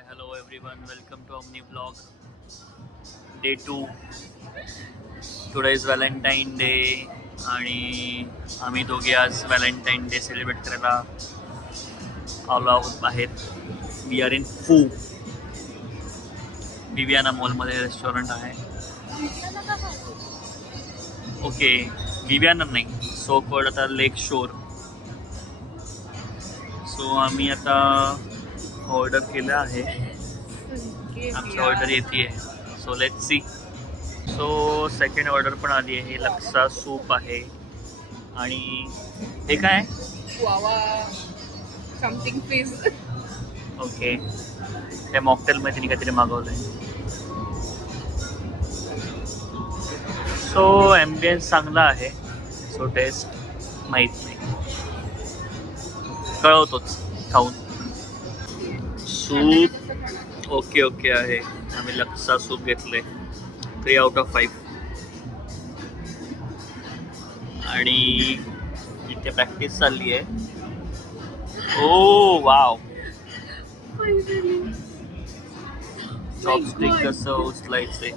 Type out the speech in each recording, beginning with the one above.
Hi, hello everyone. Welcome to Omni Vlog. Day 2. Today is Valentine Day आणि आम्ही दोघे आज व्हॅलेंटाईन डे सेलिब्रेट करायला आलो आहोत बाहेर. वी आर इन फू. विवियाना मॉलमध्ये रेस्टॉरंट आहे. ओके, विवियाना नाही, सो कॉल्ड आता लेक शोर. सो आम्ही आता ऑर्डर केलं आहे. आमची ऑर्डर येते आहे. So let's see. So second order पण आली आहे. लक्सा सूप आहे आणि हे काय गुआवा समथिंग फिश. ओके, त्या मॉकटेलमध्ये काहीतरी मागवलं आहे. सो ॲम्बियन्स चांगला आहे. सो टेस्ट माहीत नाही, कळवतोच खाऊन. सूप ओके ओके आहे. आम्ही लक्सा सूप घेतले 3 out of 5. आणि इथे प्रॅक्टिस चालली आहे. ओ वाव, चॉपस्टिक कसं उचलायचंय,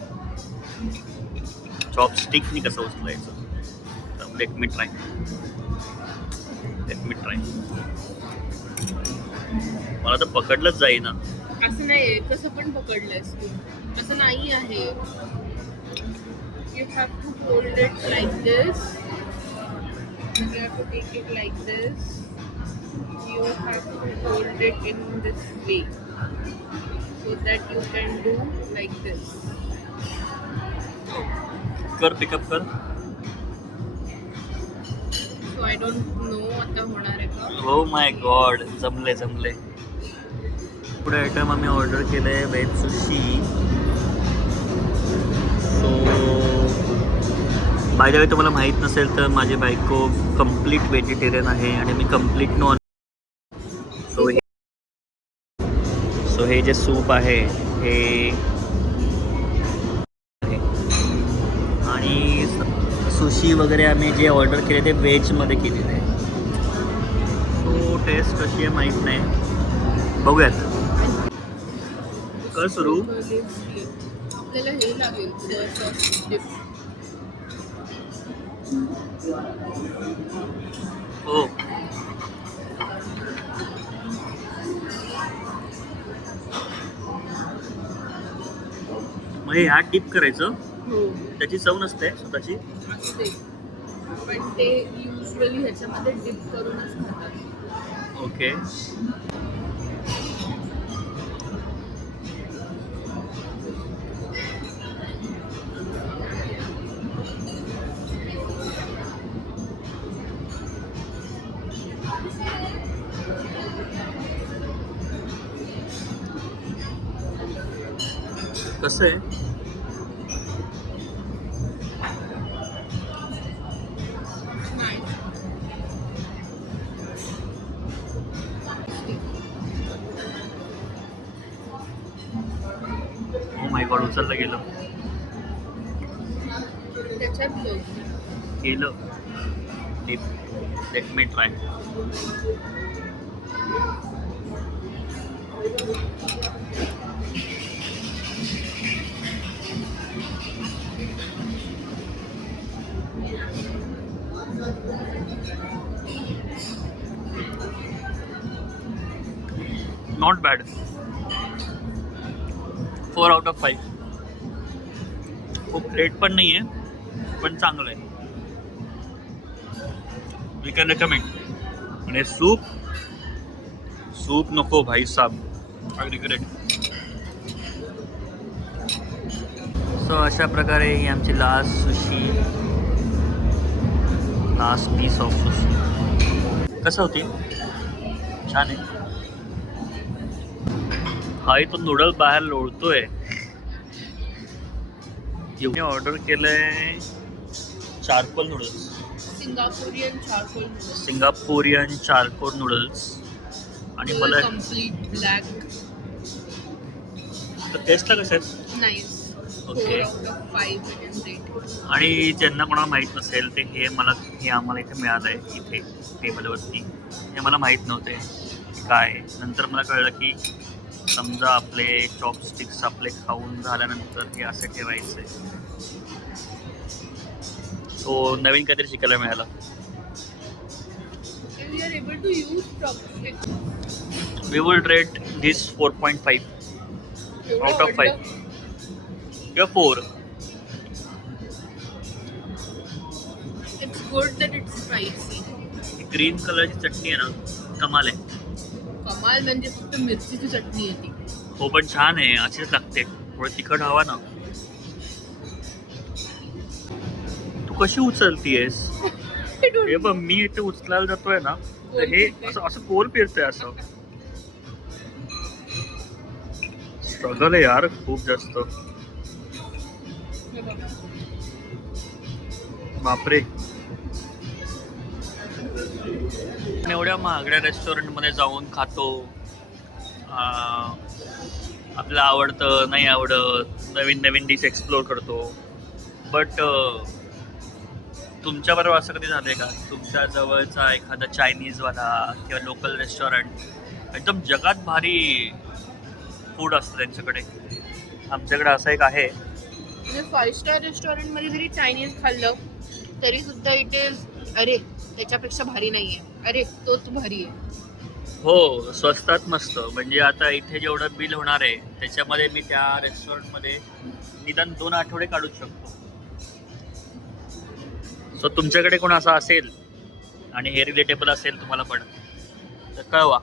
चॉपस्टिकनी कसं उचलायचं. Let me try. मला तर पकडलंच जाईना. असं नाही, कसं पण पकडलंयस तू, असं नाही आहे. You have to hold it like this. You have to take it like this. You have to hold it in this way so that you can do like this. कर, पिकअप कर. So I don't know आता होणार आहे का. Oh my God, जमले. पुढे item आम्ही order केलं आहे veg sushi. So by the way, तुम्हाला माहीत नसेल तर माझी बायको कम्प्लीट व्हेजिटेरियन आहे आणि मी कम्प्लीट नॉन. सो हे जे सूप आहे हे आहे. आणि सुशी वगैरे आम्ही जे ऑर्डर केले ते व्हेजमध्ये केलेले आहे. सो टेस्ट कशी आहे माहीत नाही, बघूयात. कर सुरू. आपल्याला हे लागेल हो, मग ह्यात डिप करायचं. हो त्याची चव नसते स्वतःची. असते, पण ते युजली ह्याच्यामध्ये डिप करूनच खातात. ओके, कसं आहे. ओ माय गॉड, उचललं गेलं. त्याच्यात केलं dip. Let me try. Not bad. 4 out of 5. खूप रेट पण नाही आहे, पण चांगलं आहे. We can recommend. आणि सूप नको भाई साब, आय रिग्रेट. सो अशा प्रकारे ही आमची लास्ट पीस ऑफ सुशी. कसं होती? छान आहे. हा तो नूडल बाहेर लोळतोय. मी ऑर्डर केलंय charcoal noodles, Singaporean charcoal noodles. आणि मला कंप्लीट ब्लॅक. तर टेस्टला कसं आहेत? Nice. Okay. 4 out of 5 I can rate. आणि ज्यांना कोणाला माहीत नसेल ते हे आम्हाला इथे मिळालं आहे इथे टेबलवरती. हे मला माहीत नव्हते काय. नंतर मला कळलं की समजा आपले चॉपस्टिक्स आपले खाऊन झाल्यानंतर हे असे ठेवायचे. सो नवीन काहीतरी शिकायला मिळालं. We are able to use chopsticks. We would rate this 4.5 out of 5. You're 4. It's good that it's spicy. Green कलरची चटणी आहे ना, कमाल आहे. कमाल म्हणजे फक्त मिरचीची चटणी आहे ती. हो पण छान आहे, अशीच लागते. थोडं तिखट हवा ना. तू कशी उचलतीयस? हे बघ, मी इथे उचलायला जातोय ना, तर हे असं असं कोल फिरतंय असं. स्ट्रगल आहे यार खूप जास्त. बापरे. एवढ्या महागड्या रेस्टॉरंटमध्ये जाऊन खातो, आपल्याला आवडतं नाही आवडत, नवीन नवीन डिश एक्सप्लोर करतो. बट तुमच्याबरोबर असं कधी झालंय का, तुमच्या जवळचा एखादा चायनीजवाला किंवा लोकल रेस्टॉरंट एकदम जगात भारी फूड असतं त्यांच्याकडे. आमच्याकडे असं एक आहे. म्हणजे 5 स्टार रेस्टॉरंटमध्ये जरी चायनीज खाल्लं तरी सुद्धा इट इज अरे त्याच्यापेक्षा भारी नाहीये, अरे तोच भारी आहे. हो, स्वस्तात मस्त. म्हणजे आता इथे जेवढं बिल होणार आहे त्याच्यामध्ये मी त्या रेस्टॉरंटमध्ये निदान 2 आठवडे काढू शकतो. सो तुमच्याकडे कोण असा असेल आणि हे रिलेटेबल असेल तुम्हाला पण, तर कळवा.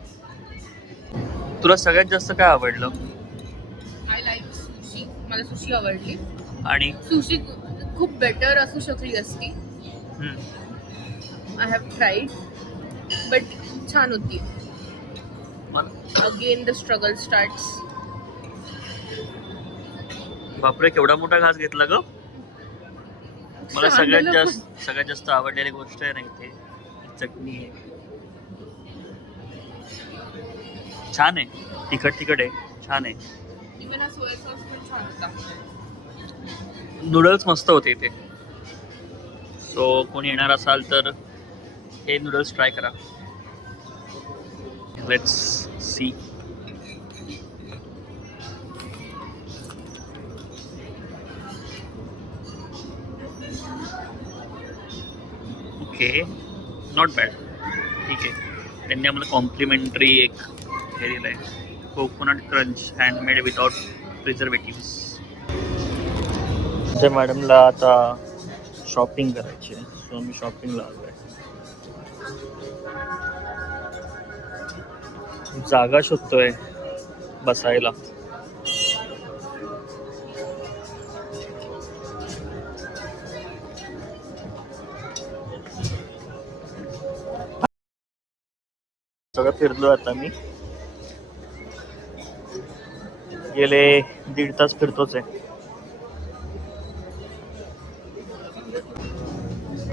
तुला सगळ्यात जास्त काय आवडलं? I like sushi. मला सुशी आवडली. आणि सुशी खूप बेटर असू शकली असती. आय हॅव ट्राईड बट छान होती. Again the struggle starts. बापरे, केवढा मोठा घास घेतला ग. मला सगळ्यात जास्त आवडलेली गोष्ट आहे ना इथे चटणी आहे. छान आहे, तिखट आहे, छान आहे. इव्हन हा सोया सॉस पण छान होता. नूडल्स मस्त होते इथे. सो कोणी येणार असाल तर हे नूडल्स ट्राय करा. Let's see. Okay, not bad. ठीक आहे. त्यांनी आम्हाला कॉम्प्लिमेंटरी एक हे दिलं आहे, coconut crunch handmade without preservatives. त्या मॅडमला आता शॉपिंग करायची आहे, सो मी शॉपिंगला आलो आहे. जागा शोधतोय बसायला. सगळं फिरलो आता मी. गेले 1.5 तास फिरतोच आहे.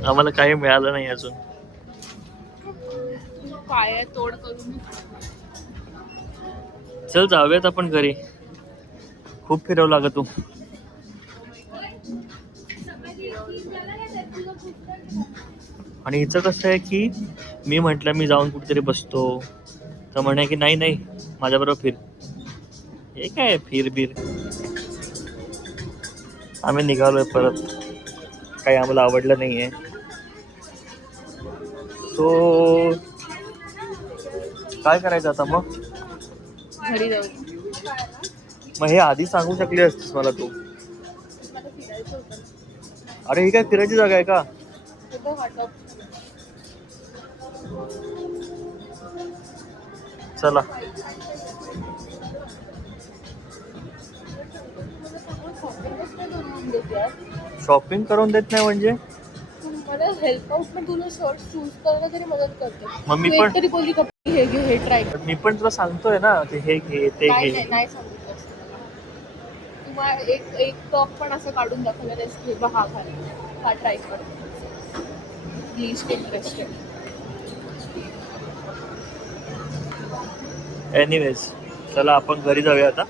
आम्हाला काही मिळालं नाही अजून. पाया तोड करून चल जाऊयात आपण घरी. खूप फिरवला ग तू. आणि हिचं कसं आहे की मी म्हटलं मी जाऊन कुठेतरी बसतो, तर म्हणे की नाही नाही माझ्याबरोबर फिर. हे काय फिर बीर. आम्ही निघालोय परत. काही आम्हाला आवडलं नाही आहे. तो काय करायचं आता मग? घरी जाऊ. मग हे आधी सांगू शकली असतीस मला तू. अरे ही काय फिरायची जागा आहे का? चला. शॉपिंग करून देत नाही म्हणजे? मला हेल्प आउट पण तुला शॉर्ट चूज करायला तरी मदत करते. मग मी पण तरी बोलली कपडे हे घे, हे ट्राय कर. मी पण तुला सांगतोय ना ते हे घे ते घे. नाही सांगितलं तुम्हाला. एक टॉप पण असं काढून दाखवलं, हा खाली हा ट्राय कर. List interested. एनिवेज चला आपण घरी जाऊया आता.